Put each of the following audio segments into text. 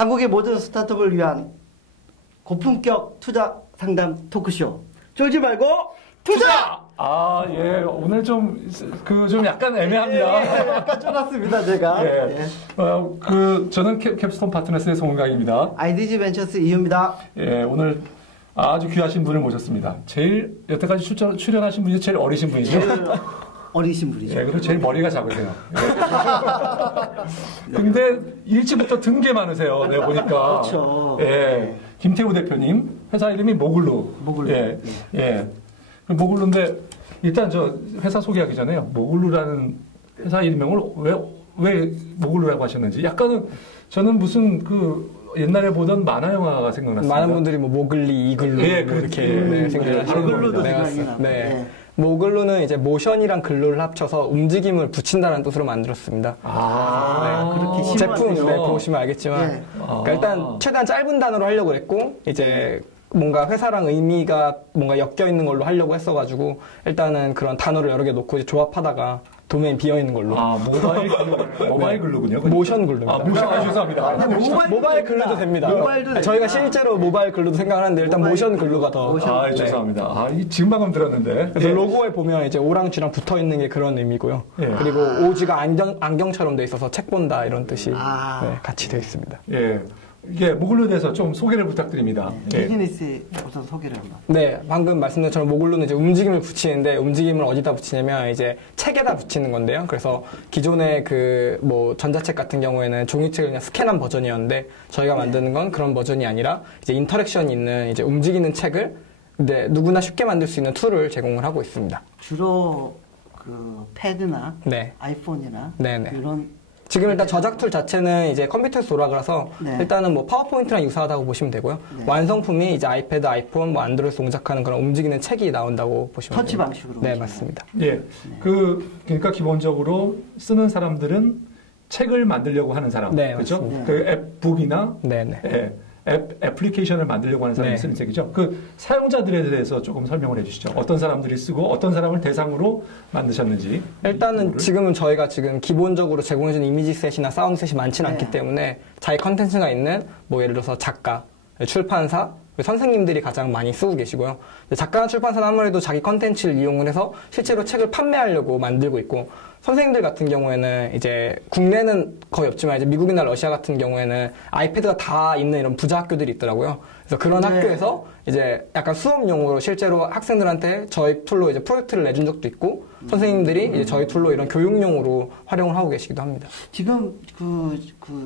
한국의 모든 스타트업을 위한 고품격 투자 상담 토크쇼. 쫄지 말고 투자! 아, 예. 오늘 좀 약간 애매합니다. 예, 약간 쫄았습니다, 제가. 예. 저는 캡스톤 파트너스의 송은강입니다. IDG 벤처스 이유입니다. 예, 오늘 아주 귀하신 분을 모셨습니다. 여태까지 출연하신 분이 제일 어리신 분이죠? 어리신 분이죠. 예, 그리고 제일 머리가 작으세요. 예. 근데 일찍부터 든 게 많으세요. 내가 보니까. 그렇죠. 예. 네. 김태우 대표님, 회사 이름이 모글루. 네. 예. 모글루인데, 일단 저 회사 소개하기 전에요. 모글루라는 회사 이름명을 왜 모글루라고 하셨는지. 약간은 저는 무슨 옛날에 보던 만화 영화가 생각났습니다. 많은 분들이 모글리, 이글루 예, 이렇게 생각하시는 모글루도 겁니다. 생각이 네. 모글루는 이제 모션이랑 글루를 합쳐서 움직임을 붙인다는 뜻으로 만들었습니다. 그렇게 제품 심오하네요. 보시면 알겠지만 네. 그러니까 일단 최대한 짧은 단어로 하려고 했고 이제 뭔가 회사랑 의미가 뭔가 엮여 있는 걸로 하려고 했어가지고 일단은 그런 단어를 여러 개 놓고 이제 조합하다가 도메인 비어 있는 걸로. 모바일 글루군요. 모션 글루입니다. 죄송합니다. 모바일 글루도 됩니다. 모바일도 저희가 실제로 모바일 글루도 생각하는데 일단 모션 글루가 더. 죄송합니다. 지금 방금 들었는데. 그래서 로고에 보면 이제 O랑 G랑 붙어 있는 게 그런 의미고요. 그리고 OG가 안경처럼 돼 있어서 책 본다 이런 뜻이 같이 되어 있습니다. 예. 이게 모글루에 대해서 좀 소개를 부탁드립니다. 비즈니스에 우선 소개를 한번. 네, 방금 말씀드린 것처럼 모글루는 이제 움직임을 붙이는데 움직임을 어디다 붙이냐면 이제 책에다 붙이는 건데요. 그래서 기존의 전자책 같은 경우에는 종이책을 그냥 스캔한 버전이었는데 저희가 만드는 건 그런 버전이 아니라 이제 인터랙션이 있는 이제 움직이는 책을 누구나 쉽게 만들 수 있는 툴을 제공을 하고 있습니다. 주로 패드나 아이폰이나 네네. 이런 지금 일단 저작 툴 자체는 이제 컴퓨터에서 돌아가서 일단은 파워포인트랑 유사하다고 보시면 되고요. 완성품이 이제 아이패드, 아이폰, 안드로이드 동작하는 그런 움직이는 책이 나온다고 보시면 터치 됩니다. 방식으로. 네, 맞습니다. 예. 그러니까 기본적으로 쓰는 사람들은 책을 만들려고 하는 사람. 네, 그렇죠? 맞습니다. 앱북이나 애플리케이션을 만들려고 하는 사람이 쓰는 책이죠. 사용자들에 대해서 조금 설명을 해주시죠. 어떤 사람들이 쓰고 어떤 사람을 대상으로 만드셨는지. 일단은 지금은 저희가 지금 기본적으로 제공해주는 이미지셋이나 사운드셋이 많지는 않기 때문에 자기 컨텐츠가 있는 예를 들어서 작가, 출판사, 선생님들이 가장 많이 쓰고 계시고요. 작가나 출판사는 아무래도 자기 컨텐츠를 이용을 해서 실제로 책을 판매하려고 만들고 있고 선생님들 같은 경우에는 이제 국내는 거의 없지만 이제 미국이나 러시아 같은 경우에는 아이패드가 다 있는 이런 부자 학교들이 있더라고요. 그래서 그런 학교에서 이제 약간 수업용으로 실제로 학생들한테 저희 툴로 이제 프로젝트를 내준 적도 있고 선생님들이 이제 저희 툴로 이런 교육용으로 활용을 하고 계시기도 합니다. 지금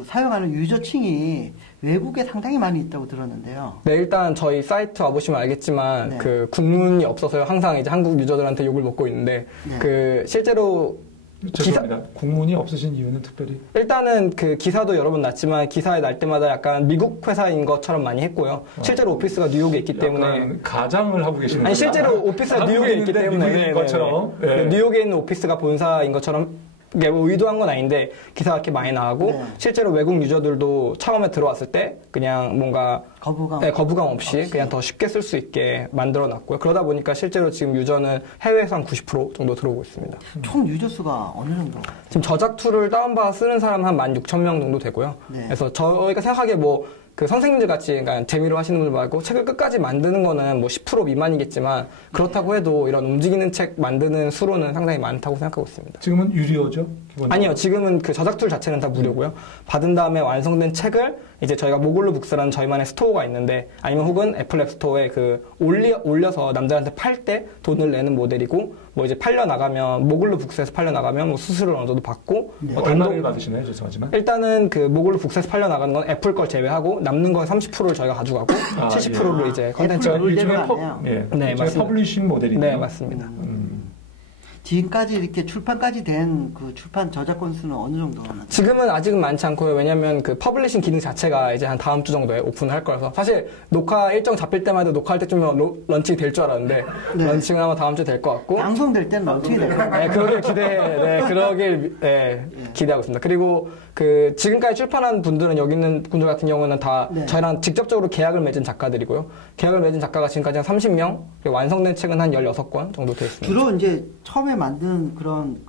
사용하는 유저층이 외국에 상당히 많이 있다고 들었는데요. 네, 일단 저희 사이트 와보시면 알겠지만 국문이 없어서요. 항상 이제 한국 유저들한테 욕을 먹고 있는데 실제로 죄송합니다. 국문이 없으신 이유는 특별히? 일단은 기사도 여러 번 났지만 기사에 날 때마다 약간 미국 회사인 것처럼 많이 했고요. 실제로 오피스가 뉴욕에 있기 때문에 가장을 하고 계시는 아니 실제로 오피스가 뉴욕에 있기 때문에 것처럼 뉴욕에 있는 오피스가 본사인 것처럼 의도한 건 아닌데 기사가 이렇게 많이 나가고 실제로 외국 유저들도 처음에 들어왔을 때 그냥 뭔가 거부감 없이 그냥 더 쉽게 쓸 수 있게 만들어 놨고요. 그러다 보니까 실제로 지금 유저는 해외에서 한 90% 정도 들어오고 있습니다. 총 유저 수가 어느 정도? 지금 저작 툴을 다운받아 쓰는 사람 한 16,000명 정도 되고요. 그래서 저희가 생각하기에 선생님들 같이 그러니까 재미로 하시는 분들 말고 책을 끝까지 만드는 거는 10% 미만이겠지만 그렇다고 해도 이런 움직이는 책 만드는 수로는 상당히 많다고 생각하고 있습니다. 지금은 유료죠? 기본적으로. 아니요. 지금은 저작 툴 자체는 다 무료고요. 받은 다음에 완성된 책을 이제 저희가 모글루 북스라는 저희만의 스토어가 있는데 아니면 혹은 애플 앱 스토어에 올려서 남들한테 팔 때 돈을 내는 모델이고 이제 팔려 나가면 모글루 북스에서 팔려 나가면 수수료를 어느 정도 받고 얼마를 받으시나요? 죄송하지만. 일단은 모글루 북스에서 팔려 나가는 건 애플 걸 제외하고 남는 건 30%를 저희가 가져가고 70%를 이제 컨텐츠가 일종의 맞습니다. 퍼블리싱 모델이네요. 네, 맞습니다. 지금까지 이렇게 출판까지 된 출판 저작권 수는 어느 정도? 지금은 아직은 많지 않고요. 왜냐면 퍼블리싱 기능 자체가 이제 한 다음 주 정도에 오픈을 할 거라서 사실 녹화 일정 잡힐 때만 해도 녹화할 때쯤이면 런칭이 될 줄 알았는데 런칭은 아마 다음 주에 될 것 같고 방송될 때는 런칭이 될 거예요. 네, 그러길 기대하고 있습니다. 그리고 지금까지 출판한 분들은 여기 있는 분들 같은 경우는 다 저희랑 직접적으로 계약을 맺은 작가들이고요. 계약을 맺은 작가가 지금까지 한 30명, 완성된 책은 한 16권 정도 되어 있습니다. 주로 이제 처음에 만든 그런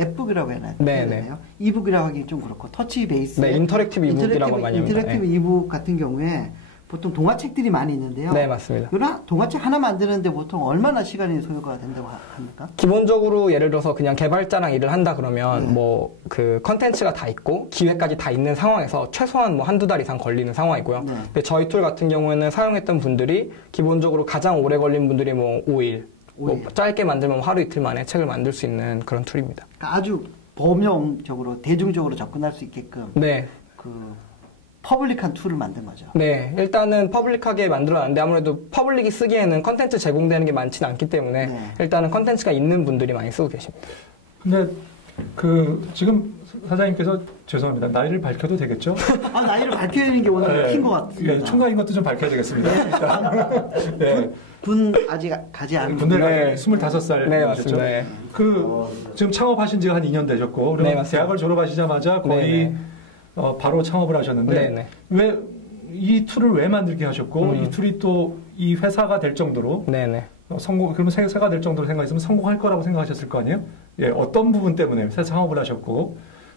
앱북이라고 해야 네, 되나요? 이북이라고 하기 좀 그렇고 터치 베이스. 네, 인터랙티브 이북이라고 많이 합니다. 인터랙티브 네. 이북 같은 경우에 보통 동화책들이 많이 있는데요. 네, 맞습니다. 그러나 동화책 하나 만드는데 보통 얼마나 시간이 소요가 된다고 합니까? 기본적으로 예를 들어서 그냥 개발자랑 일을 한다 그러면 뭐 그 컨텐츠가 다 있고 기획까지 다 있는 상황에서 최소한 뭐 한두 달 이상 걸리는 상황이고요. 네. 근데 저희 툴 같은 경우에는 사용했던 분들이 기본적으로 가장 오래 걸린 분들이 뭐 5일, 뭐 짧게 만들면 하루 이틀 만에 책을 만들 수 있는 그런 툴입니다. 그러니까 아주 범용적으로 대중적으로 접근할 수 있게끔 네. 그 퍼블릭한 툴을 만든 거죠. 네, 일단은 퍼블릭하게 만들어놨는데 아무래도 퍼블릭이 쓰기에는 컨텐츠 제공되는 게 많지는 않기 때문에 네. 일단은 컨텐츠가 있는 분들이 많이 쓰고 계십니다. 근데 그 지금 사장님께서 죄송합니다. 나이를 밝혀도 되겠죠? 아, 나이를 밝혀야 되는 게 오늘 네. 핀 것 같습니다. 예, 총각인 것도 좀 밝혀야 되겠습니다. 네. 군 아직 가지 않은 군대를 네. 25살 네, 되셨죠? 맞습니다. 네. 그 지금 창업하신 지가 한 2년 되셨고 그리고 네, 맞습니다. 대학을 졸업하시자마자 거의 네, 네. 바로 창업을 하셨는데 네, 네. 왜 이 툴을 왜 만들게 하셨고 이 툴이 또 이 회사가 될 정도로 네네. 성공 그러면 회사가 될 정도로 생각했으면 성공할 거라고 생각하셨을 거 아니에요? 예, 어떤 부분 때문에 회사 창업을 하셨고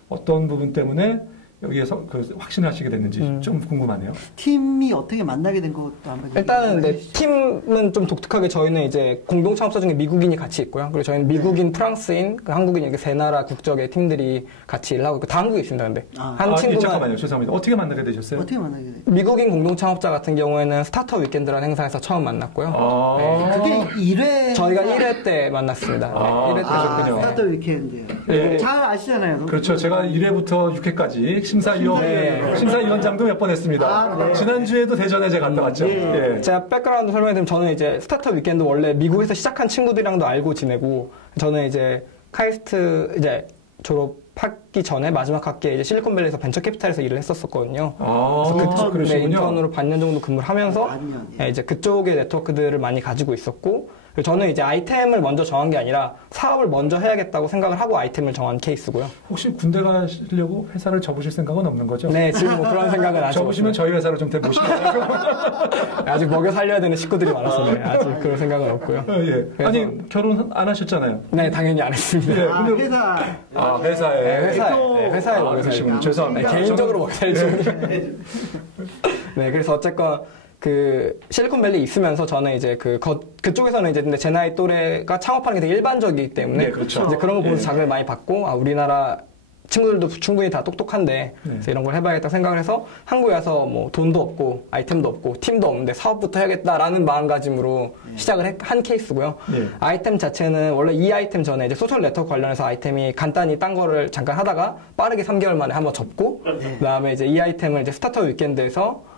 어떤 부분 때문에 여기에서 그 확신하시게 됐는지 좀 궁금하네요. 팀이 어떻게 만나게 된 것도 한번 일단은 네, 얘기해 주시죠. 팀은 좀 독특하게 저희는 이제 공동 창업자 중에 미국인이 같이 있고요. 그리고 저희는 미국인, 프랑스인, 그 한국인 이렇게 세 나라 국적의 팀들이 같이 일을 하고 있고 다 한국에 있습니다. 근데 한 예, 친구가 잠깐만요. 죄송합니다. 어떻게 만나게 되셨어요? 어떻게 만나게 됐어요? 미국인 공동 창업자 같은 경우에는 스타트업 위켄드라는 행사에서 처음 만났고요. 아, 그게 1회 저희가 1회 때 만났습니다. 네, 1회 때 그러셨군요. 스타트 위켄드. 예. 잘 아시잖아요. 그렇죠. 제가 1회부터 6회까지 심사위원장도 몇 번 했습니다. 아, 네. 지난주에도 대전에 제가 갔다 왔죠. 네. 예. 제가 백그라운드 설명해드리면 저는 이제 스타트업 위켄드 원래 미국에서 시작한 친구들이랑도 알고 지내고 저는 이제 카이스트 이제 졸업하기 전에 마지막 학기에 이제 실리콘밸리에서 벤처 캐피탈에서 일을 했었었거든요. 아, 그러시군요. 인턴으로 반년 정도 근무를 하면서 반년, 예. 이제 그쪽의 네트워크들을 많이 가지고 있었고 그리고 저는 이제 아이템을 먼저 정한 게 아니라 사업을 먼저 해야겠다고 생각을 하고 아이템을 정한 케이스고요. 혹시 군대 가시려고 회사를 접으실 생각은 없는 거죠? 네, 지금 뭐 그런 생각은 아직 접으시면 없어요. 저희 회사로 좀 모시나요? 아직 먹여 살려야 되는 식구들이 많아서 네, 아직 그런 생각은 없고요. 예. 그래서- 아니 결혼 안 하셨잖아요. 네, 당연히 안 했습니다. 예. 아, 근데- 회사. 회사에. 네, 회사에 또- 회사에 먹여 그러시군요. 살리고 죄송합니다. 네, 개인적으로 먹여 살리죠. 네, 그래서 어쨌건 그 실리콘밸리 있으면서 저는 이제 그쪽에서는 이제 근데 제 나이 또래가 창업하는 게 되게 일반적이기 때문에 네, 그렇죠. 이제 그런 거 보면서 예. 자극을 많이 받고 우리나라 친구들도 충분히 다 똑똑한데 그래서 이런 걸 해봐야겠다 생각을 해서 한국에 와서 뭐 돈도 없고 아이템도 없고 팀도 없는데 사업부터 해야겠다라는 마음가짐으로 시작을 한 케이스고요. 네. 아이템 자체는 원래 이 아이템 전에 이제 소셜 네트워크 관련해서 아이템이 간단히 딴 거를 잠깐 하다가 빠르게 3개월 만에 한번 접고 그다음에 이제 이 아이템을 이제 스타트업 위켄드에서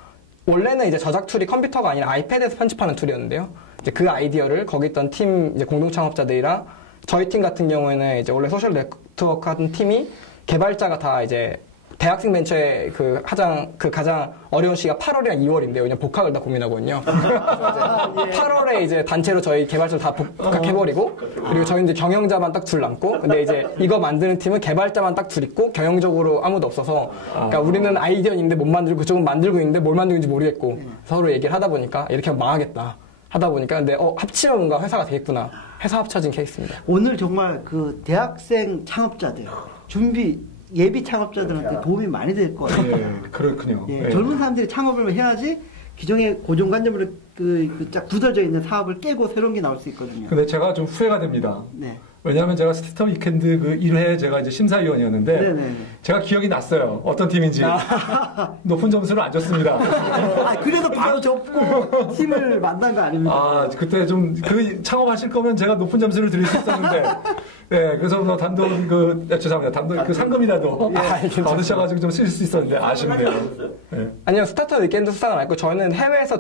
원래는 이제 저작 툴이 컴퓨터가 아니라 아이패드에서 편집하는 툴이었는데요. 이제 그 아이디어를 거기 있던 팀 이제 공동 창업자들이랑 저희 팀 같은 경우에는 이제 원래 소셜 네트워크 하던 팀이 개발자가 다 이제 대학생 벤처의 가장 어려운 시기가 8월이랑 2월인데 왜냐면 복학을 다 고민하거든요. 그래서 이제 8월에 이제 단체로 저희 개발자를 다 복학해버리고 그리고 저희 이제 경영자만 딱 둘 남고 근데 이제 이거 만드는 팀은 개발자만 딱 둘 있고 경영적으로 아무도 없어서 그러니까 우리는 아이디어는 있는데 못 만들고 그쪽은 만들고 있는데 뭘 만드는지 모르겠고 서로 얘기를 하다 보니까 이렇게 하면 망하겠다. 하다 보니까 근데 합치면 뭔가 회사가 되겠구나. 해서 합쳐진 케이스입니다. 오늘 정말 그 대학생 창업자들 예비 창업자들한테 도움이 많이 될 거예요. 예, 그렇군요. 예, 예. 젊은 사람들이 창업을 해야지 기존의 고정관념으로 쫙 굳어져 있는 사업을 깨고 새로운 게 나올 수 있거든요. 근데 제가 좀 후회가 됩니다. 네. 왜냐하면 제가 스타트업 위켄드 그 1회 제가 이제 심사위원이었는데 네네. 제가 기억이 났어요. 어떤 팀인지. 높은 점수를 안 줬습니다. 아, 그래서 바로 접고 팀을 만난 거 아닙니까? 그때 좀 그 창업하실 거면 제가 높은 점수를 드릴 수 있었는데 네, 그래서 뭐 죄송합니다. 그 상금이라도 받으셔가지고 좀 쓸 수 있었는데 아쉽네요. 네. 아니요, 스타트업 위켄드 수상을 안 했고 저희는 해외에서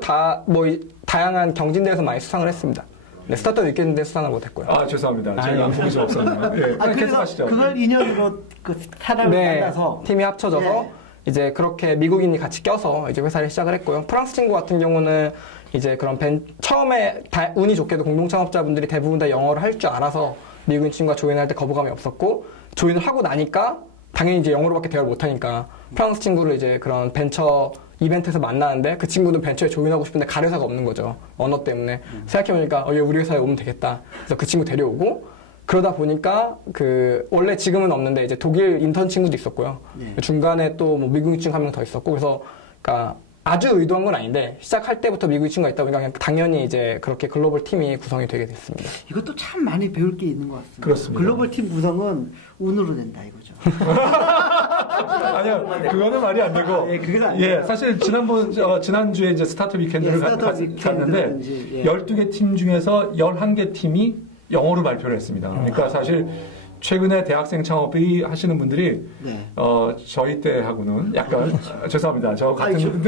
다양한 경진대회에서 많이 수상을 했습니다. 네, 스타트업 위켄드 수상을 못했고요. 죄송합니다. 제가 안보기 좀 없었네요. 예, 계속 그래서 하시죠. 그걸 인연으로 그 사람을 만나서 팀이 합쳐져서 네. 이제 그렇게 미국인이 같이 껴서 이제 회사를 시작을 했고요. 프랑스 친구 같은 경우는 이제 그런 처음에 운이 좋게도 공동 창업자분들이 대부분 다 영어를 할 줄 알아서 미국인 친구가 조인할 때 거부감이 없었고 조인을 하고 나니까 당연히 이제 영어로밖에 대화를 못하니까 프랑스 친구를 이제 그런 벤처 이벤트에서 만나는데 그 친구는 벤처에 조인하고 싶은데 갈 회사가 없는 거죠. 언어 때문에. 생각해보니까 얘 우리 회사에 오면 되겠다. 그래서 그 친구 데려오고 그러다 보니까 원래 지금은 없는데 이제 독일 인턴 친구도 있었고요. 네. 중간에 또 뭐 미국 친구 한 명 더 있었고 그래서 그러니까 아주 의도한 건 아닌데 시작할 때부터 미국 친구가 있다 보니까 그냥 당연히 이제 그렇게 글로벌 팀이 구성이 되게 됐습니다. 이것도 참 많이 배울 게 있는 것 같습니다. 그렇습니다. 글로벌 팀 구성은 운으로 된다 이거죠. 아니요, 그거는 말이 안 되고. 예, 그건 아니에요. 예, 사실 지난주에 이제 스타트 위켄드를 갔는데, 12개 팀 중에서 11개 팀이 영어로 발표를 했습니다. 그러니까 사실 최근에 대학생 창업이 하시는 분들이 네. 저희 때하고는 약간 죄송합니다. 저 같은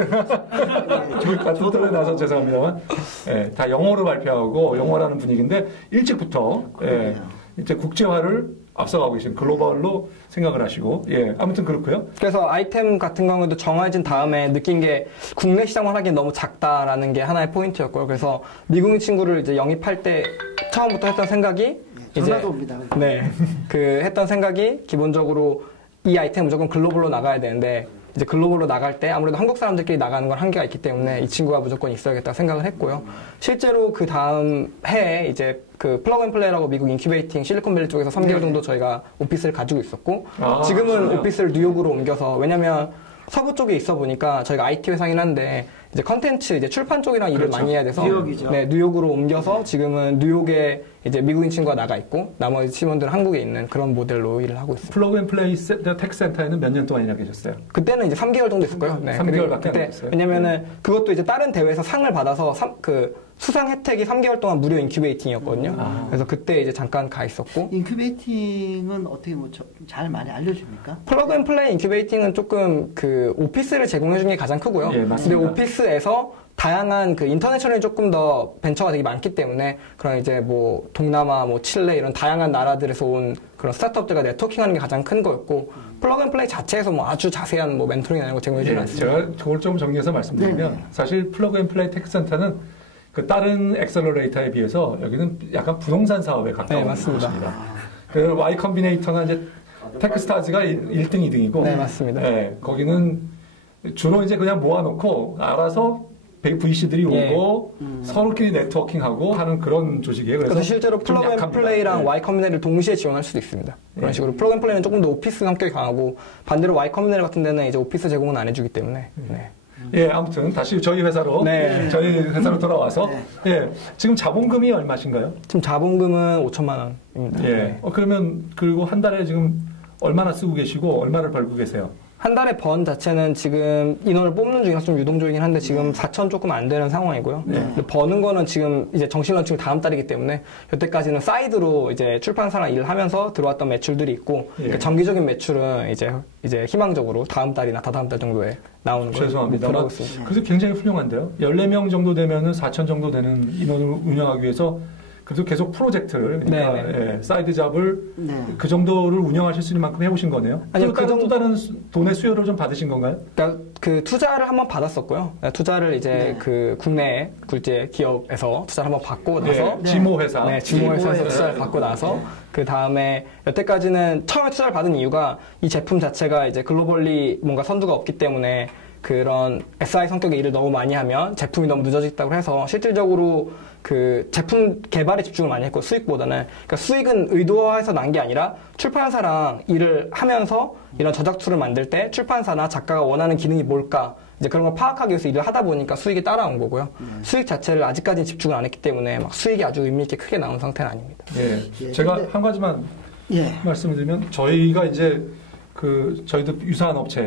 같은 또래 나서 죄송합니다만 예, 다 영어로 발표하고 영어라는 분위기인데 일찍부터 예, 이제 국제화를 앞서가고 계신 글로벌로 생각을 하시고 예, 아무튼 그렇고요. 그래서 아이템 같은 경우에도 정해진 다음에 느낀 게 국내 시장만 하기엔 너무 작다라는 게 하나의 포인트였고요. 그래서 미국인 친구를 이제 영입할 때 처음부터 했던 생각이 전화도 옵니다. 네. 했던 생각이 기본적으로 이 아이템 무조건 글로벌로 나가야 되는데 이제 글로벌로 나갈 때 아무래도 한국 사람들끼리 나가는 건 한계가 있기 때문에 이 친구가 무조건 있어야겠다 생각을 했고요. 실제로 그 다음 해에 이제 플러그 앤 플레이라고 미국 인큐베이팅 실리콘밸리 쪽에서 3개월 정도 저희가 오피스를 가지고 있었고 지금은 진짜요? 오피스를 뉴욕으로 옮겨서 왜냐면 서부 쪽에 있어 보니까 저희가 IT 회사긴 한데 이제 컨텐츠 이제 출판 쪽이랑 일을 그렇죠. 많이 해야 돼서 뉴욕이죠. 네, 뉴욕으로 옮겨서 지금은 뉴욕에 이제 미국인 친구가 나가 있고 나머지 팀원들은 한국에 있는 그런 모델로 일을 하고 있습니다. 플러그 앤 플레이 테크 센터에는 몇 년 동안 일하 계셨어요? 그때는 이제 3개월 정도 있었고요. 네. 3개월밖에 그때 안 됐어요. 왜냐면은 그것도 이제 다른 대회에서 상을 받아서 수상 혜택이 3개월 동안 무료 인큐베이팅이었거든요. 그래서 그때 이제 잠깐 가 있었고. 인큐베이팅은 어떻게 잘 많이 알려줍니까? 플러그 앤 플레이 인큐베이팅은 조금 오피스를 제공해 주는 게 가장 크고요. 예, 맞습니다. 근데 오피스에서 다양한 인터내셔널이 조금 더 벤처가 되게 많기 때문에 그런 이제 뭐 동남아, 뭐 칠레 이런 다양한 나라들에서 온 그런 스타트업들과 네트워킹하는 게 가장 큰 거였고 플러그 앤 플레이 자체에서 뭐 아주 자세한 뭐 멘토링 이런 거 제공해 주지는 예, 않습니다. 제가 그걸 좀 정리해서 말씀드리면 네. 사실 플러그 앤 플레이 테크 센터는 다른 엑셀러레이터에 비해서 여기는 약간 부동산 사업에 가까운 네, 맞습니다. 곳입니다. 그 Y 컴비네이터나 이제 테크스타즈가 1등, 2등이고 네, 맞습니다. 거기는 주로 이제 그냥 모아놓고 알아서 VC들이 예. 오고 서로끼리 네트워킹하고 하는 그런 조직이에요. 그래서 실제로 좀 플러그 앤 약합니다. 플레이랑 네. Y 컴비네이를 동시에 지원할 수도 있습니다. 그런 네. 식으로 플러그 앤 플레이는 조금 더 오피스 성격이 강하고 반대로 Y 컴비네이 같은 데는 이제 오피스 제공은 안 해주기 때문에 네. 예, 아무튼 다시 저희 회사로 네. 저희 회사로 돌아와서 예, 지금 자본금이 얼마신가요? 지금 자본금은 5천만 원입니다. 예. 네. 그러면 그리고 한 달에 지금 얼마나 쓰고 계시고 얼마를 벌고 계세요? 한 달에 번 자체는 지금 인원을 뽑는 중이라서 좀 유동적이긴 한데 지금 4천 조금 안 되는 상황이고요. 근데 버는 거는 지금 이제 정식 런칭 다음 달이기 때문에 여태까지는 사이드로 이제 출판사랑 일을 하면서 들어왔던 매출들이 있고 그러니까 정기적인 매출은 이제 희망적으로 다음 달이나 다다음 달 정도에 나오는 걸 죄송합니다. 목표로 하고 있습니다. 그래서 굉장히 훌륭한데요. 14명 정도 되면은 4천 정도 되는 인원을 운영하기 위해서 그래도 계속 프로젝트를 그러니까 예, 사이드 잡을 그 정도를 운영하실 수 있는 만큼 해오신 거네요. 아니요, 또 다른 돈의 수요를 좀 받으신 건가요? 그러니까 투자를 한번 받았었고요. 투자를 이제 국내 굴제 기업에서 투자를 한번 받고 나서 지모 회사. 네, 지모 회사에서 투자를 받고 나서 그 다음에 여태까지는 처음에 투자를 받은 이유가 이 제품 자체가 이제 글로벌리 뭔가 선두가 없기 때문에 그런 SI 성격의 일을 너무 많이 하면 제품이 너무 늦어졌다고 해서 실질적으로 제품 개발에 집중을 많이 했고 수익보다는 그러니까 수익은 의도해서 난 게 아니라 출판사랑 일을 하면서 이런 저작 툴을 만들 때 출판사나 작가가 원하는 기능이 뭘까 이제 그런 걸 파악하기 위해서 일을 하다 보니까 수익이 따라온 거고요. 수익 자체를 아직까지는 집중을 안 했기 때문에 막 수익이 아주 의미 있게 크게 나온 상태는 아닙니다. 예. 제가 한 가지만 말씀을 드리면 저희가 이제 저희도 유사한 업체,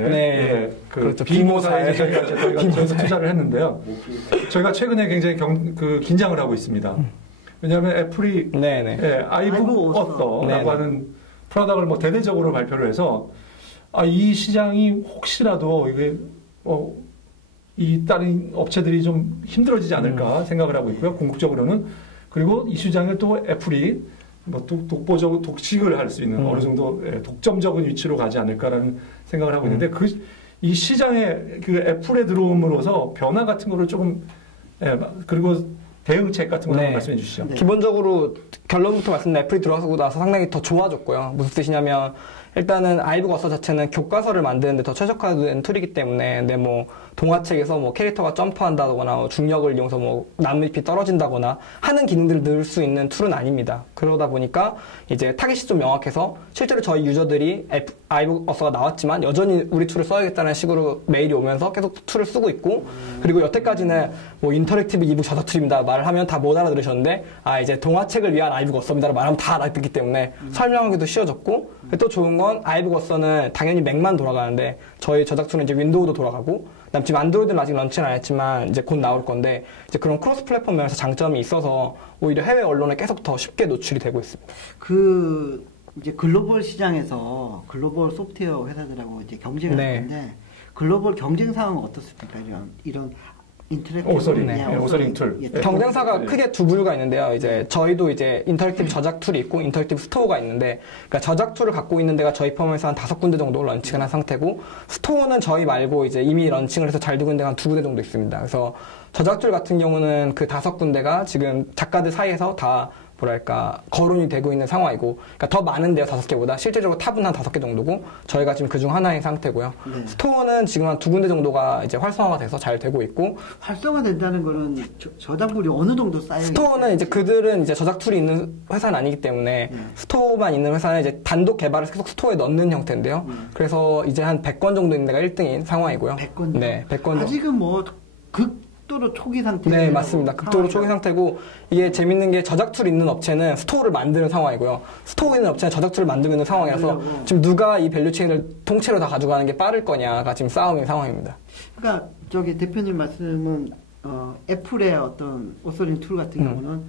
그렇죠. 비모사에 저희가 투자를 했는데요. 저희가 최근에 굉장히 긴장을 하고 있습니다. 왜냐하면 애플이 아이북 어서라고 하는 프로덕트를 뭐 대대적으로 발표를 해서 이 시장이 혹시라도 이게 이 다른 업체들이 좀 힘들어지지 않을까 생각을 하고 있고요. 궁극적으로는 그리고 이 시장을 또 애플이 뭐 독식을 할 수 있는 어느 정도 독점적인 위치로 가지 않을까라는 생각을 하고 있는데 이 시장에 애플에 들어옴으로써 변화 같은 거를 조금 그리고 대응책 같은 거 한번 말씀해 주시죠. 기본적으로 결론부터 말씀드리면 애플이 들어가고 나서 상당히 더 좋아졌고요. 무슨 뜻이냐면 일단은 아이브거서 자체는 교과서를 만드는데 더 최적화된 툴이기 때문에 근데 뭐 동화책에서 뭐 캐릭터가 점프한다거나 뭐 중력을 이용해서 뭐 나뭇잎이 떨어진다거나 하는 기능들을 넣을 수 있는 툴은 아닙니다. 그러다 보니까 이제 타깃이 좀 명확해서 실제로 저희 유저들이 아이브거서가 나왔지만 여전히 우리 툴을 써야겠다는 식으로 메일이 오면서 계속 툴을 쓰고 있고 그리고 여태까지는 뭐 인터랙티브 이북 저작 툴입니다 말을 하면 다 못 알아들으셨는데 이제 동화책을 위한 아이브거서입니다라고 말하면 다 알아듣기 때문에 설명하기도 쉬워졌고 또 좋은 건 아이브거서는 당연히 맥만 돌아가는데 저희 저작 툴은 이제 윈도우도 돌아가고 그다음 지금 안드로이드는 아직 런칭은 안 했지만 이제 곧 나올 건데 이제 그런 크로스 플랫폼 면에서 장점이 있어서 오히려 해외 언론에 계속 더 쉽게 노출이 되고 있습니다. 이제 글로벌 시장에서 글로벌 소프트웨어 회사들하고 이제 경쟁을 네. 하는데 글로벌 경쟁 상황은 어떻습니까? 이런 인터랙티브 오서링 툴. 경쟁사가 네. 크게 두 부류가 있는데요. 이제 저희도 이제 인터랙티브 저작 툴이 있고 인터랙티브 스토어가 있는데, 그러니까 저작 툴을 갖고 있는 데가 저희 포함해서 한 5군데 정도 런칭을 한 상태고, 스토어는 저희 말고 이제 이미 런칭을 해서 잘 되고 있는 데가 한 2군데 정도 있습니다. 그래서 저작 툴 같은 경우는 그 5군데가 지금 작가들 사이에서 다 뭐랄까 거론이 되고 있는 상황이고, 그러니까 더 많은데요 5개보다 실제적으로 탑은 한 5개 정도고 저희가 지금 그중 하나인 상태고요. 네. 스토어는 지금 한 2군데 정도가 이제 활성화가 돼서 잘 되고 있고. 활성화된다는 거는 저작물이 어느 정도 쌓여? 스토어는 이제 그들은 이제 저작 툴이 있는 회사는 아니기 때문에 스토어만 있는 회사는 이제 단독 개발을 계속 스토어에 넣는 형태인데요. 그래서 이제 한 100건 정도 있는 데가 1등인 상황이고요. 100건? 네, 100건. 아직은 뭐 극도로 초기 상태. 네, 맞습니다. 극도로 초기 상태고, 이게 재밌는 게 저작 툴 있는 업체는 스토어를 만드는 상황이고요. 스토어 있는 업체는 저작 툴을 만들고 있는 상황이라서 지금 누가 이 밸류체인을 통째로 다 가져가는 게 빠를 거냐가 지금 싸움인 상황입니다. 그러니까 저기 대표님 말씀은 애플의 어떤 오서링 툴 같은 경우는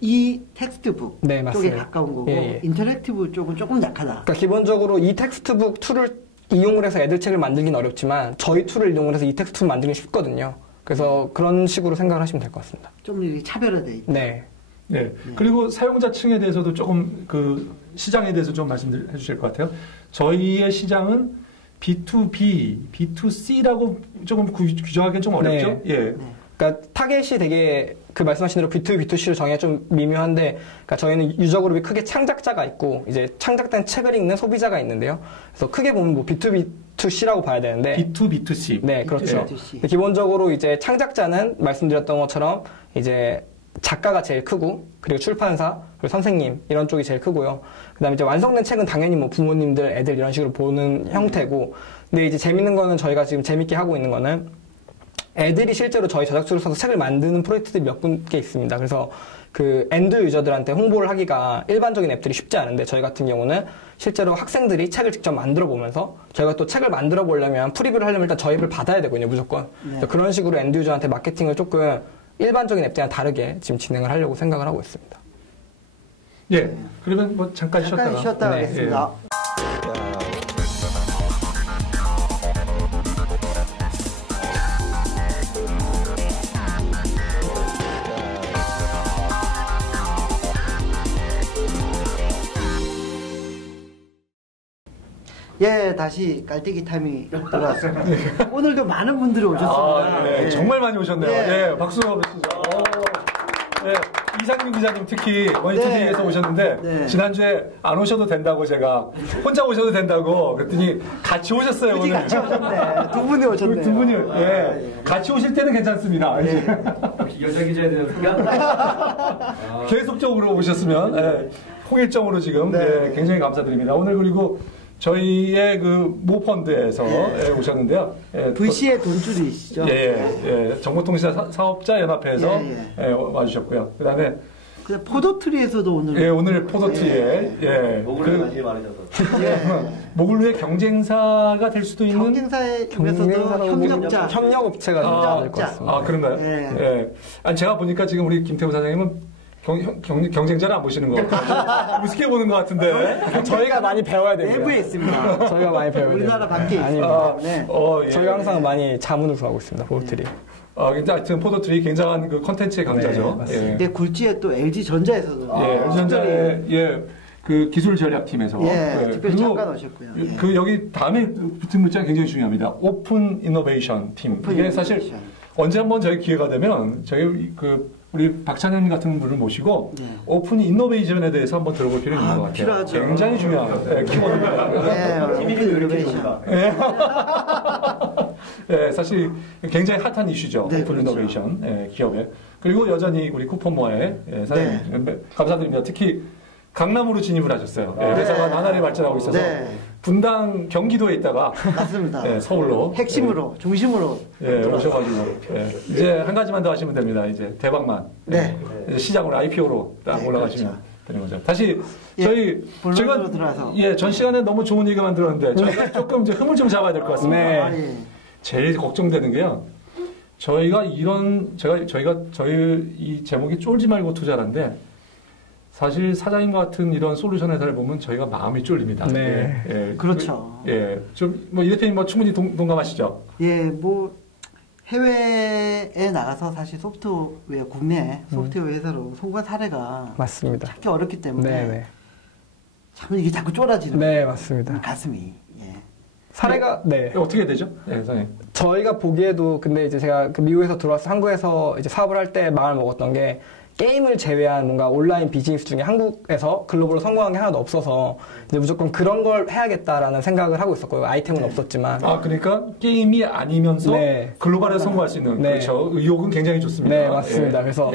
이 텍스트북 네, 쪽에 가까운 거고 인터랙티브 쪽은 조금 약하다. 그러니까 기본적으로 이 텍스트북 툴을 이용을 해서 애들 책을 만들긴 어렵지만 저희 툴을 이용을 해서 이 텍스트 툴 만들긴 쉽거든요. 그래서 그런 식으로 생각을 하시면 될 것 같습니다. 좀 이렇게 차별화돼 있다. 네. 네. 그리고 사용자층에 대해서도 조금 그 시장에 대해서 좀 말씀해 주실 것 같아요. 저희의 시장은 B2B, B2C라고 조금 규정하기는 좀 어렵죠? 네. 예. 네. 그러니까 타겟이 되게 그 말씀하신 대로 B2B, B2C로 정의가 좀 미묘한데, 그러니까 저희는 유저 그룹이 크게 창작자가 있고 이제 창작된 책을 읽는 소비자가 있는데요. 그래서 크게 보면 뭐 B2B, B2C라고 봐야 되는데 B2B, B2C. 네, 그렇죠. B2C. 기본적으로 이제 창작자는 말씀드렸던 것처럼 이제 작가가 제일 크고, 그리고 출판사, 그리고 선생님 이런 쪽이 제일 크고요. 그다음에 이제 완성된 책은 당연히 뭐 부모님들, 애들 이런 식으로 보는 형태고, 근데 이제 재밌는 거는 저희가 지금 재밌게 하고 있는 거는 애들이 실제로 저희 저작 툴을 써서 책을 만드는 프로젝트들이 몇 개 있습니다. 그래서 그 엔드 유저들한테 홍보를 하기가 일반적인 앱들이 쉽지 않은데, 저희 같은 경우는 실제로 학생들이 책을 직접 만들어 보면서, 저희가 또 책을 만들어 보려면 프리뷰를 하려면 일단 저희 앱을 받아야 되거든요, 무조건. 네. 그런 식으로 엔드 유저한테 마케팅을 조금 일반적인 앱들이랑 다르게 지금 진행을 하려고 생각을 하고 있습니다. 예. 그러면 뭐 잠깐 쉬었다가 네, 하겠습니다. 예, 다시 깔때기 타임이 들어왔습니다. 오늘도 많은 분들이 오셨습니다. 네. 예. 정말 많이 오셨네요. 네. 예, 박수. 네, 이상민 기자님 특히 머니투데이에서 오셨는데 네. 지난주에 안 오셔도 된다고 제가 혼자 오셔도 된다고 그랬더니 같이 오셨어요. 굳이 오늘. 같이 오셨네. 두 분이 오셨네요. 두 분이 아, 예. 같이 오실 때는 괜찮습니다. 예. 역시 여자 기자에 대한 생각. 계속적으로 오셨으면 예. 홍일점으로 지금 네. 예, 굉장히 감사드립니다. 오늘 그리고 저희의 그 모펀드에서 예, 오셨는데요. 예, VC의 돈줄이시죠? 정보통신 사업자 연합회에서 예, 예, 와주셨고요. 그다음에 그 포도트리에서도 오늘. 예, 오늘 포도트리에 목을 많이 많으셔서. 예. 모글루의 경쟁사가 될 수도 있는 경쟁사에서도 협력자. 협력업체가 될것 협력자. 같습니다. 아 그런가요? 예. 예. 아니 제가 보니까 지금 우리 김태우 사장님은 경쟁자를 안 보시는 거 같아요. 우습게 보는 것 같은데. 저희가 많이 배워야 됩니다. 내부에 있습니다. 저희가 많이 배워야 됩니다. 우리나라 밖에 있습니다. 아닙니다. 네. 예. 저희가 항상 많이 자문을 구하고 있습니다. 포트리. 근데 하여튼 포도트리 굉장한 그 컨텐츠의 강자죠. 네, 맞습니다. 예. 근데 굴지에 또 LG전자에서도. LG전자의 그 기술 전략팀에서 특별히 잠깐 오셨고요. 그 여기 다음에 붙은 문자가 굉장히 중요합니다. 오픈 이노베이션 팀. 이게 사실 언제 한번 저희 기회가 되면 저희 그 우리 박찬현 같은 분을 모시고 네. 오픈 이노베이션에 대해서 한번 들어볼 필요가 있는 것 같아요. 필요하죠. 굉장히 중요한 키워드입니다. 네, 오픈 이노베이션. 네, 사실 굉장히 핫한 이슈죠. 네, 오픈 그렇죠. 이노베이션 기업에. 그리고 여전히 우리 쿠폰모아의 사장님 감사드립니다. 특히 강남으로 진입을 하셨어요. 회사가 나날이 발전하고 있어서 분당 경기도에 있다가 맞습니다. 서울로 핵심으로 중심으로 오셔가지고 이제 한 가지만 더 하시면 됩니다. 이제 대박만 이제 시장으로 IPO로 딱 올라가시면 되는 거죠. 다시 저희 본론으로 들어와서 전 시간에 너무 좋은 얘기만 들었는데 저희가 조금 이제 흐물 좀 잡아야 될 것 같습니다. 제일 걱정되는 게요. 저희가 저희 이 제목이 쫄지 말고 투자라는데 사실 사장님과 같은 이런 솔루션 회사를 보면 저희가 마음이 쫄립니다. 네. 그렇죠. 좀 뭐 이 대표님 뭐 충분히 동감하시죠? 뭐 해외에 나가서 사실 소프트웨어 국내 소프트웨어 회사로 성공한 사례가 맞습니다. 찾기 어렵기 때문에 네. 참 이게 자꾸 쫄아지는 네, 맞습니다. 가슴이. 사례가 어떻게 되죠? 선생님. 저희가 보기에도 근데 이제 제가 미국에서 들어와서 한국에서 이제 사업을 할 때 마음을 먹었던 게 게임을 제외한 뭔가 온라인 비즈니스 중에 한국에서 글로벌로 성공한 게 하나도 없어서 이제 무조건 그런 걸 해야겠다라는 생각을 하고 있었고요. 아이템은 없었지만. 그러니까 게임이 아니면서 글로벌에서 성공할 수 있는 그렇죠. 의욕은 굉장히 좋습니다. 네, 맞습니다. 그래서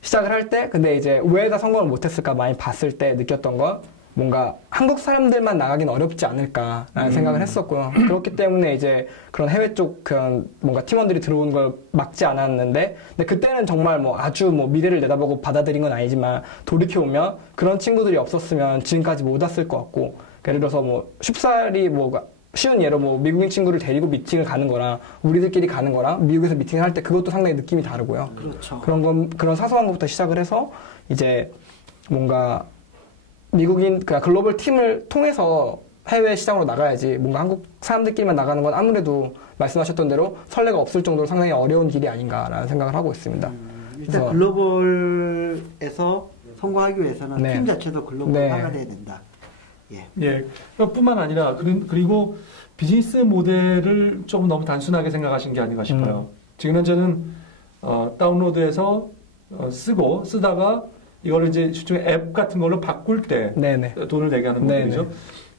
시작을 할 때 근데 이제 왜 다 성공을 못했을까 많이 봤을 때 느꼈던 건 뭔가 한국 사람들만 나가긴 어렵지 않을까라는 생각을 했었고요. 그렇기 때문에 이제 그런 해외 쪽 그런 뭔가 팀원들이 들어오는 걸 막지 않았는데, 근데 그때는 정말 뭐 아주 뭐 미래를 내다보고 받아들인 건 아니지만 돌이켜보면 그런 친구들이 없었으면 지금까지 못 왔을 것 같고, 예를 들어서 뭐 쉽사리 뭐 쉬운 예로 뭐 미국인 친구를 데리고 미팅을 가는 거랑 우리들끼리 가는 거랑 미국에서 미팅을 할 때 그것도 상당히 느낌이 다르고요. 그렇죠. 그런 사소한 것부터 시작을 해서 이제 뭔가 미국인, 그러니까 글로벌 팀을 통해서 해외 시장으로 나가야지 뭔가 한국 사람들끼리만 나가는 건 아무래도 말씀하셨던 대로 선례가 없을 정도로 상당히 어려운 길이 아닌가라는 생각을 하고 있습니다. 일단 글로벌에서 성공하기 위해서는 팀 자체도 글로벌화가 돼야 된다. 뿐만 아니라 그리고 비즈니스 모델을 조금 너무 단순하게 생각하신 게 아닌가 싶어요. 지금 현재는 다운로드해서 쓰다가 이거를 이제 실제 앱 같은 걸로 바꿀 때 돈을 내게 하는 모델이죠.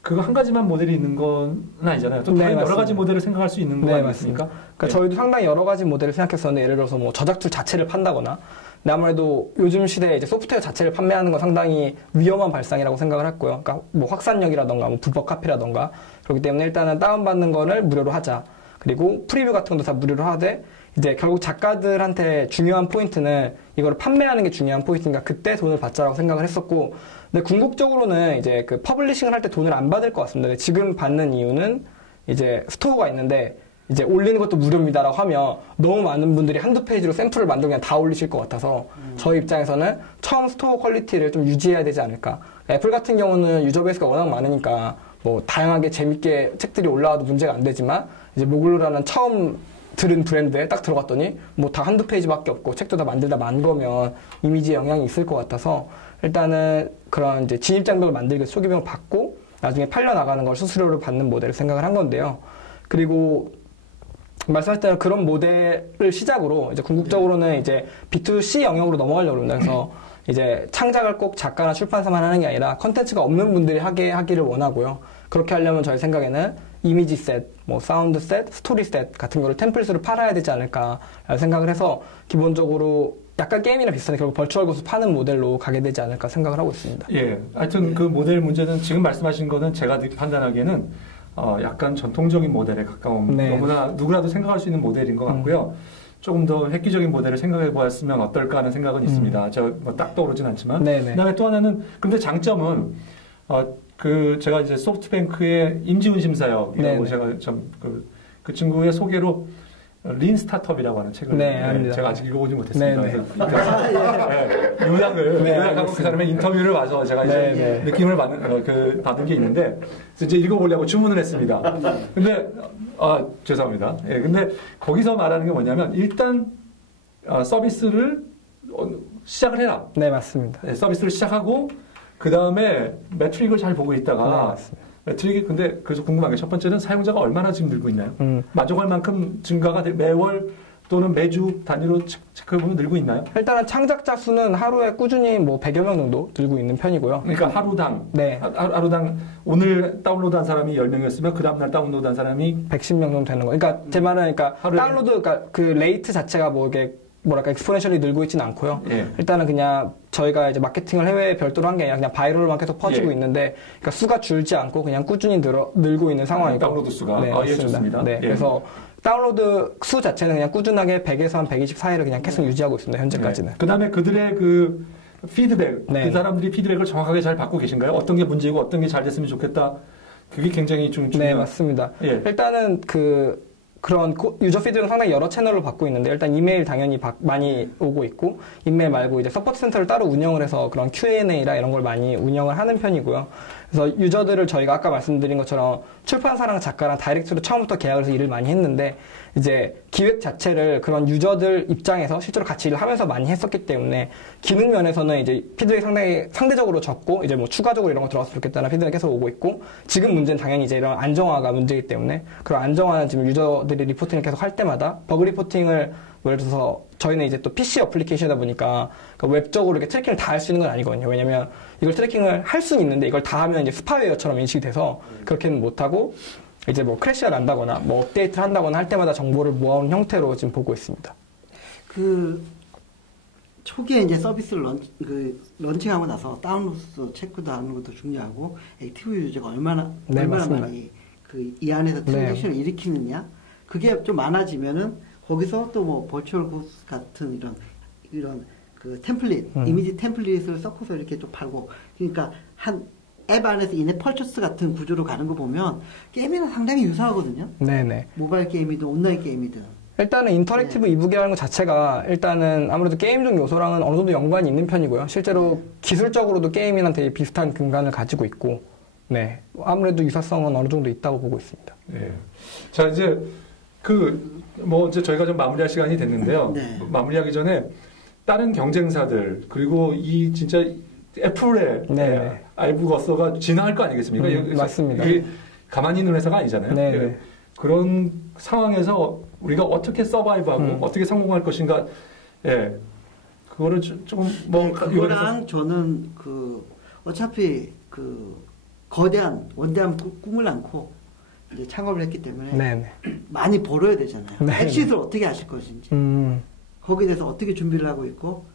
그거 한 가지만 모델이 있는 건 아니잖아요. 또 다른 여러 가지 모델을 생각할 수 있는 거 아니겠습니까? 그러니까 저희도 상당히 여러 가지 모델을 생각했었는데, 예를 들어서 뭐 저작툴 자체를 판다거나, 근데 아무래도 요즘 시대에 이제 소프트웨어 자체를 판매하는 건 상당히 위험한 발상이라고 생각을 했고요. 그러니까 뭐 확산력이라던가 뭐 불법 카피라던가, 그렇기 때문에 일단은 다운받는 거를 무료로 하자. 그리고 프리뷰 같은 것도 다 무료로 하되, 이제 결국 작가들한테 중요한 포인트는 이거를 판매하는 게 중요한 포인트니까 그때 돈을 받자라고 생각을 했었고, 근데 궁극적으로는 이제 그 퍼블리싱을 할 때 돈을 안 받을 것 같습니다. 지금 받는 이유는 이제 스토어가 있는데 이제 올리는 것도 무료입니다라고 하면 너무 많은 분들이 한두 페이지로 샘플을 만들고 그냥 다 올리실 것 같아서 저희 입장에서는 처음 스토어 퀄리티를 좀 유지해야 되지 않을까. 애플 같은 경우는 유저 베이스가 워낙 많으니까 뭐 다양하게 재밌게 책들이 올라와도 문제가 안 되지만, 이제 모글루라는 처음 들은 브랜드에 딱 들어갔더니 뭐 다 한두 페이지밖에 없고 책도 다 만들다 만 거면 이미지에 영향이 있을 것 같아서 일단은 그런 이제 진입장벽을 만들기 위해서 초기비용을 받고 나중에 팔려나가는 걸 수수료를 받는 모델을 생각을 한 건데요. 그리고 말씀하셨던 그런 모델을 시작으로 이제 궁극적으로는 이제 B2C 영역으로 넘어가려고 합니다. 그래서 이제 창작을 꼭 작가나 출판사만 하는 게 아니라 컨텐츠가 없는 분들이 하기를 원하고요. 그렇게 하려면 저희 생각에는 이미지 셋, 뭐 사운드 셋, 스토리 셋 같은 거를 템플릿으로 팔아야 되지 않을까라는 생각을 해서 기본적으로 약간 게임이랑 비슷한데 결국 벌추얼 굿을 파는 모델로 가게 되지 않을까 생각을 하고 있습니다. 하여튼 그 모델 문제는 지금 말씀하신 거는 제가 판단하기에는 약간 전통적인 모델에 가까운 너무나 누구라도 생각할 수 있는 모델인 것 같고요. 조금 더 획기적인 모델을 생각해 보았으면 어떨까 하는 생각은 있습니다. 저 뭐 딱 떠오르진 않지만. 그다음에 또 하나는 근데 장점은 제가 이제 소프트뱅크의 임지훈 심사역이라고 제가 그 친구의 소개로 린 스타트업이라고 하는 책을 제가 아직 읽어보지 못했습니다. 요약하고 그 사람의 인터뷰를 봐서 제가 이제 느낌을 받은 게 있는데 이제 읽어보려고 주문을 했습니다. 근데 죄송합니다. 근데 거기서 말하는 게 뭐냐면 일단 서비스를 시작을 해라. 네, 맞습니다. 서비스를 시작하고 그 다음에 매트릭을 잘 보고 있다가 매트릭이 근데 그래서 궁금한 게 첫 번째는 사용자가 얼마나 지금 늘고 있나요? 만족할 만큼 증가가 매월 또는 매주 단위로 체크해보면 늘고 있나요? 일단은 창작자 수는 하루에 꾸준히 뭐 100여 명 정도 늘고 있는 편이고요. 그러니까 하루당 네. 하루당 오늘 다운로드한 사람이 10명이었으면 그 다음날 다운로드한 사람이 110명 정도 되는 거. 그러니까 제 말은 그러니까 하루에- 다운로드 그러니까 그 레이트 자체가 뭐 이게 뭐랄까 익스포넨셜리 늘고 있지는 않고요. 예. 일단은 그냥 저희가 이제 마케팅을 해외에 별도로 한 게 아니라 그냥 바이럴로만 계속 퍼지고 예. 있는데 그러니까 수가 줄지 않고 그냥 꾸준히 늘고 있는 상황이고. 다운로드 수가. 네, 아, 예, 맞습니다. 좋습니다. 네, 예. 그래서 다운로드 수 자체는 그냥 꾸준하게 100에서 한 120 사이를 그냥 계속 유지하고 있습니다. 현재까지는. 네. 그다음에 그들의 그 피드백, 네. 그 사람들이 피드백을 정확하게 잘 받고 계신가요? 어떤 게 문제고 어떤 게 잘 됐으면 좋겠다. 그게 굉장히 좀 네, 중요한. 맞습니다. 예. 일단은 그런 유저 피드백은 상당히 여러 채널로 받고 있는데 일단 이메일 당연히 많이 오고 있고 이메일 말고 이제 서포트 센터를 따로 운영을 해서 그런 Q&A라 이런 걸 많이 운영을 하는 편이고요. 그래서 유저들을 저희가 아까 말씀드린 것처럼 출판사랑 작가랑 다이렉트로 처음부터 계약을 해서 일을 많이 했는데 이제 기획 자체를 그런 유저들 입장에서 실제로 같이 일을 하면서 많이 했었기 때문에 기능 면에서는 이제 피드백이 상당히 상대적으로 적고 이제 뭐 추가적으로 이런 거 들어왔으면 좋겠다는 피드백이 계속 오고 있고 지금 문제는 당연히 이제 이런 안정화가 문제이기 때문에 그런 안정화는 지금 유저들이 리포팅을 계속 할 때마다 버그 리포팅을 예를 들어서 저희는 이제 또 PC 어플리케이션이다 보니까 웹적으로 이렇게 트래킹을 다 할 수 있는 건 아니거든요. 왜냐면 이걸 트래킹을 할 수는 있는데 이걸 다 하면 이제 스파웨어처럼 인식이 돼서 그렇게는 못하고 이제 뭐 크래시가 난다거나 뭐 업데이트를 한다거나 할 때마다 정보를 모아온 형태로 지금 보고 있습니다. 그 초기에 이제 서비스를 런칭하고 나서 다운로드 체크도 하는 것도 중요하고 액티브 유저가 얼마나 맞습니다. 많이 이 안에서 트랜잭션을 일으키느냐 그게 좀 많아지면은 거기서 또 뭐 버추얼 고스 같은 이런 그 템플릿 이미지 템플릿을 섞어서 이렇게 좀 팔고 그러니까 한 앱 안에서 인앱 펄처스 같은 구조로 가는 거 보면 게임이랑 상당히 유사하거든요. 네네. 모바일 게임이든 온라인 게임이든. 일단은 인터랙티브 이북이라는 것 자체가 일단은 아무래도 게임적 요소랑은 어느 정도 연관이 있는 편이고요. 실제로 기술적으로도 게임이랑 되게 비슷한 근간을 가지고 있고, 네. 아무래도 유사성은 어느 정도 있다고 보고 있습니다. 네. 자, 이제 이제 저희가 좀 마무리할 시간이 됐는데요. 네. 마무리하기 전에 다른 경쟁사들 그리고 이 진짜 애플의 네. 알부거서가 진화할 거 아니겠습니까? 맞습니다. 이게 가만히 있는 회사가 아니잖아요. 네. 예. 그런 상황에서 우리가 어떻게 서바이브하고 어떻게 성공할 것인가, 예, 그거를 조금 뭐 그거랑 저는 어차피 거대한 원대한 꿈을 안고 이제 창업을 했기 때문에 네네. 많이 벌어야 되잖아요. 네. 엑시트를 어떻게 하실 것인지 거기에 대해서 어떻게 준비를 하고 있고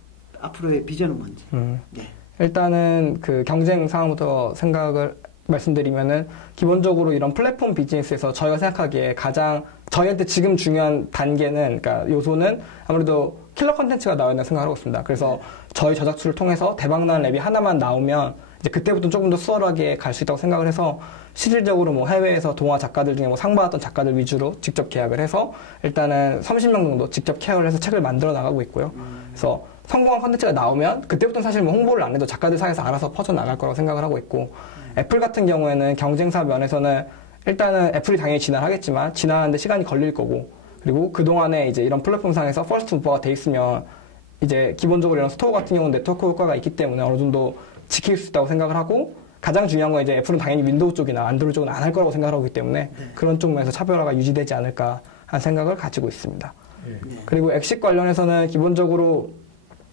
앞으로의 비전은 뭔지. 네. 일단은 그 경쟁 상황부터 생각을 말씀드리면은 기본적으로 이런 플랫폼 비즈니스에서 저희가 생각하기에 가장 저희한테 지금 중요한 단계는 그러니까 요소는 아무래도 킬러 컨텐츠가 나와야 된다고 생각하고 있습니다. 그래서 저희 저작수를 통해서 대박나는 앱이 하나만 나오면 이제 그때부터 조금 더 수월하게 갈 수 있다고 생각을 해서 실질적으로 뭐 해외에서 동화 작가들 중에 뭐 상 받았던 작가들 위주로 직접 계약을 해서 일단은 30명 정도 직접 케어를 해서 책을 만들어 나가고 있고요. 그래서 성공한 컨텐츠가 나오면 그때부터는 사실 뭐 홍보를 안 해도 작가들 사이에서 알아서 퍼져나갈 거라고 생각을 하고 있고 애플 같은 경우에는 경쟁사 면에서는 일단은 애플이 당연히 진화하겠지만 진화하는데 시간이 걸릴 거고 그리고 그동안에 이제 이런 플랫폼상에서 퍼스트 무버가 돼 있으면 이제 기본적으로 이런 스토어 같은 경우는 네트워크 효과가 있기 때문에 어느 정도 지킬 수 있다고 생각을 하고 가장 중요한 건 이제 애플은 당연히 윈도우 쪽이나 안드로이드 쪽은 안 할 거라고 생각을 하기 때문에 그런 쪽 면에서 차별화가 유지되지 않을까 하는 생각을 가지고 있습니다. 그리고 엑식 관련해서는 기본적으로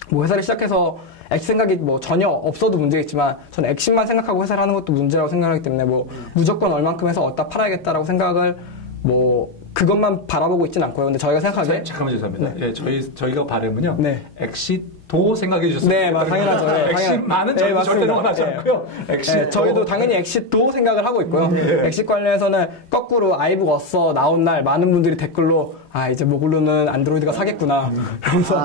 뭐 회사를 시작해서 엑식 생각이 뭐 전혀 없어도 문제겠지만 저는 엑식만 생각하고 회사를 하는 것도 문제라고 생각하기 때문에 뭐 무조건 얼만큼 해서 어디다 팔아야겠다라고 생각을 뭐 그것만 바라보고 있진 않고요. 근데 저희가 생각하기에 잠깐만 죄송합니다. 네. 예, 저희가 바람은요. 네. 엑시도 생각해 주셨습니다. 네, 당연하죠. 네, 엑시만은 네, 절대 원하지 네. 않고요. 엑시 네, 저희도 당연히 엑시도 생각을 하고 있고요. 엑시 관련해서는 거꾸로 아이북 어서 나온 날 많은 분들이 댓글로 이제 모글루는 안드로이드가 사겠구나. 그래서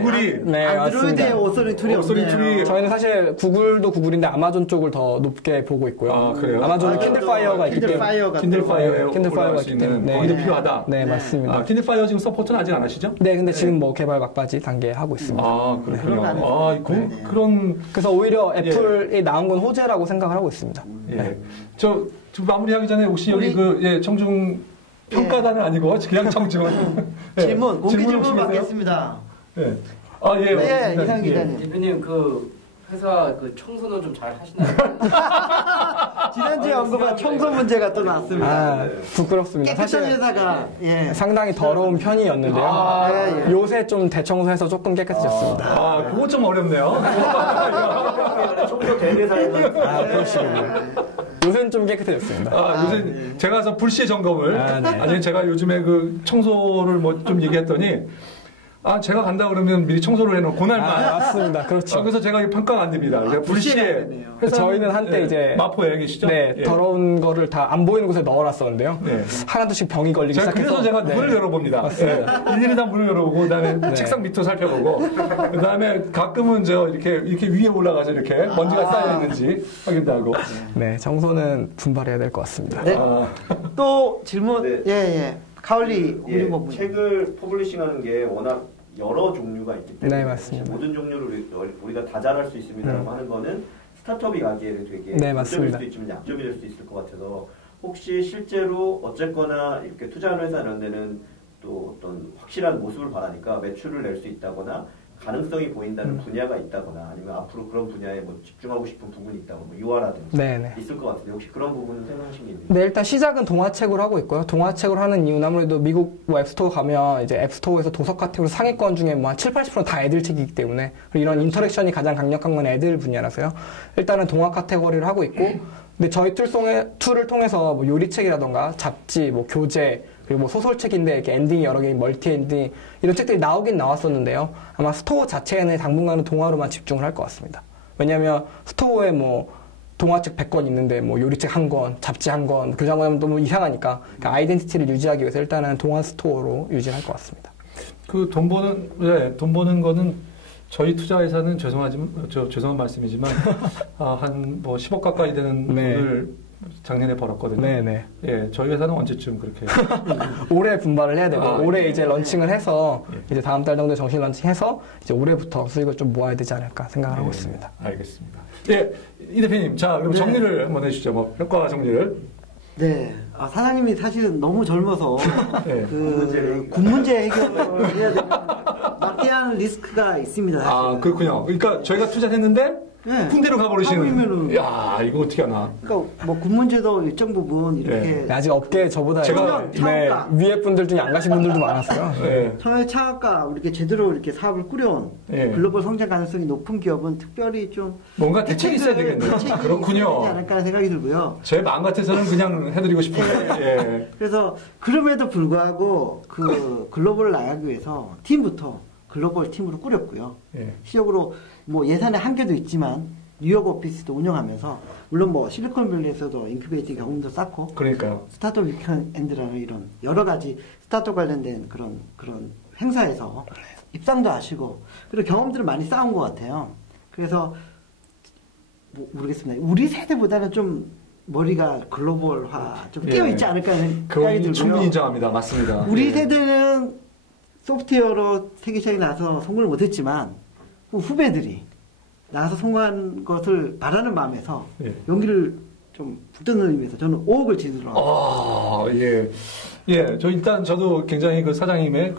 구글이 네, 안드로이드에 맞습니다. 오소리 툴이 없네요. 저희는 사실 구글도 구글인데 아마존 쪽을 더 높게 보고 있고요. 그래요? 아마존은 킨들파이어가 있기 때문에 킨들파이어가 있기 때문에 거기도 필요하다. 네, 맞습니다. 킨들파이어 지금 서포트는 아직 안 하시죠? 네, 근데 지금 뭐 개발 막바지 단계 하고 있습니다. 그렇군요. 그런 그래서 오히려 애플이 나온 건 호재라고 생각을 하고 있습니다. 예. 저 마무리하기 전에 혹시 여기 청중 평가단은 아니고 그냥 청중 질문 공개 질문 혹시 계세요? 받겠습니다. 예. 네, 이상 기자님. 대표님 회사 그 청소는 좀 잘 하시나요? 지난주에 언급한 청소 문제가 또 나왔습니다. 아, 부끄럽습니다. 깨끗한 사실 회사가 예. 상당히 더러운 편이었는데요. 예, 예. 요새 좀 대청소해서 조금 깨끗해졌습니다. 아, 그거 좀 어렵네요. 청소 대회사에서 아, 그러시군요. 요새는 좀 깨끗해졌습니다. 요새 제가 가서 불시 점검을 네. 아니 제가 요즘에 그 청소를 뭐 좀 얘기했더니 제가 간다 그러면 미리 청소를 해놓고 그날만 맞습니다. 그렇죠. 그래서 제가 평가가 안 됩니다. 그러니까 불시에 저희는 한때 이제 마포에 계시죠? 네, 예. 더러운 거를 다 안 보이는 곳에 넣어놨었는데요. 네. 하나둘씩 병이 걸리기 제가 시작해서 그래서 제가 문을 열어봅니다. 예. 일일이 다 문을 열어보고 그다음에 책상 밑도 살펴보고 그다음에 가끔은 이렇게 위에 올라가서 이렇게 먼지가 쌓여 있는지 확인도 하고. 네, 청소는 분발해야 될 것 같습니다. 네. 또 질문 네. 예. 가을리 예, 우리법문. 책을 퍼블리싱하는 게 워낙 여러 종류가 있기 때문에 네, 맞습니다. 모든 종류를 우리가 다 잘할 수 있습니다라고 하는 거는 스타트업이 가기에는 되게 네, 장점일 맞습니다. 수도 있지만 약점이 될 수도 있을 것 같아서 혹시 실제로 어쨌거나 이렇게 투자하는 회사 이런 데는 또 어떤 확실한 모습을 바라니까 매출을 낼 수 있다거나 가능성이 보인다는 분야가 있다거나 아니면 앞으로 그런 분야에 뭐 집중하고 싶은 부분이 있다거나 뭐 유화라든지 네네. 있을 것 같은데 혹시 그런 부분은 생각하신 게 있나요? 네, 일단 시작은 동화책으로 하고 있고요. 동화책으로 하는 이유는 아무래도 미국 뭐 앱스토어 가면 이제 앱스토어에서 도서 카테고리 상위권 중에 뭐 한 7, 80%는 다 애들 책이기 때문에 그리고 이런 인터랙션이 가장 강력한 건 애들 분야라서요. 일단은 동화 카테고리를 하고 있고 근데 저희 툴을 통해서 뭐 요리책이라던가 잡지, 뭐 교재 그리고 뭐 소설책인데 이렇게 엔딩이 여러 개, 멀티 엔딩 이런 책들이 나오긴 나왔었는데요. 아마 스토어 자체에는 당분간은 동화로만 집중을 할 것 같습니다. 왜냐하면 스토어에 뭐 동화책 100권 있는데 뭐 요리책 1권, 잡지 1권, 교재 1권 하면 너무 이상하니까 그러니까 아이덴티티를 유지하기 위해서 일단은 동화 스토어로 유지할 것 같습니다. 그 돈 버는 거는 저희 투자회사는 죄송한 말씀이지만 한 뭐 10억 가까이 되는 네. 돈을 작년에 벌었거든요. 네네. 예, 저희 회사는 언제쯤 그렇게 올해 분발을 해야 되고 올해 이제 런칭을 해서 예. 이제 다음 달 정도에 정식 런칭해서 이제 올해부터 수익을 좀 모아야 되지 않을까 생각을 하고 있습니다. 알겠습니다. 예, 이 대표님, 자 그럼 네. 정리를 한번 해주시죠. 뭐 평가 정리를. 네. 사장님이 사실은 너무 젊어서 네. 군 문제 해결을 해야 되는 막대한 리스크가 있습니다. 사실은. 그렇군요. 그러니까 저희가 투자했는데 네. 군대로 가버리시는. 가버리면은. 야, 이거 어떻게 하나? 그러니까 뭐 군 문제도 일정 부분 이렇게 네, 아직 업계에 저보다 제가 네, 위에 분들 중에 안 가신 분들도 많았어요. 네. 청와대 차학과 이렇게 제대로 이렇게 사업을 꾸려온 네. 글로벌 성장 가능성이 높은 기업은 특별히 좀 뭔가 대책이 있어야 되겠네요. 대책이 있어야 되지 그렇군요. 않을까 하는 생각이 들고요. 제 마음 같아서는 그냥 해드리고 싶어요. 예. 그래서 그럼에도 불구하고 그 글로벌을 나가기 위해서 팀부터 글로벌 팀으로 꾸렸고요. 예. 시적으로 뭐 예산의 한계도 있지만 뉴욕 오피스도 운영하면서 물론 뭐 실리콘밸리에서도 인큐베이팅 경험도 쌓고 그러니까요. 스타트업 위켄드라는 이런 여러 가지 스타트업 관련된 그런 행사에서 입상도 하시고 그리고 경험들을 많이 쌓은 것 같아요. 그래서 뭐 모르겠습니다. 우리 세대보다는 좀 머리가 글로벌화 좀 깨어 있지 않을까 하는 생각이 그건 들고요. 충분히 인정합니다. 맞습니다. 우리 예. 세대는 소프트웨어로 세계 시장에 나와서 성공을 못했지만 후배들이 나와서 성공한 것을 바라는 마음에서 예. 용기를 좀 붙드는 의미에서 저는 5억을 지불하고 예. 예, 일단 저도 굉장히 그 사장님의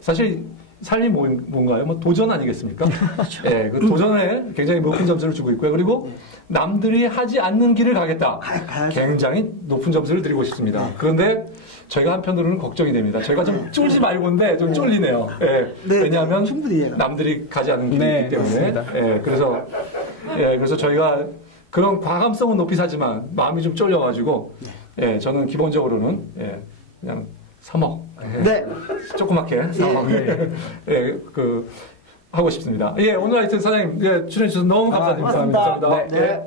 사실 삶이 뭔가요? 뭐 도전 아니겠습니까? 그렇죠. 예, 그 도전에 굉장히 높은 점수를 주고 있고요. 그리고 남들이 하지 않는 길을 가겠다. 가야죠. 굉장히 높은 점수를 드리고 싶습니다. 그런데 저희가 한편으로는 걱정이 됩니다. 저희가 좀 쫄지 말고인데 좀 쫄리네요. 예, 네, 왜냐하면 충분히 이해가 남들이 가지 않는 길이기 네, 때문에. 맞습니다. 예, 그래서 저희가 그런 과감성은 높이 사지만 마음이 좀 쫄려가지고 예, 저는 기본적으로는 그냥 3억. 네. 조그맣게 3억. 하고 싶습니다. 예, 오늘 하여튼 사장님, 출연해주셔서 너무 감사드립니다. 고맙습니다. 감사합니다. 네. 예.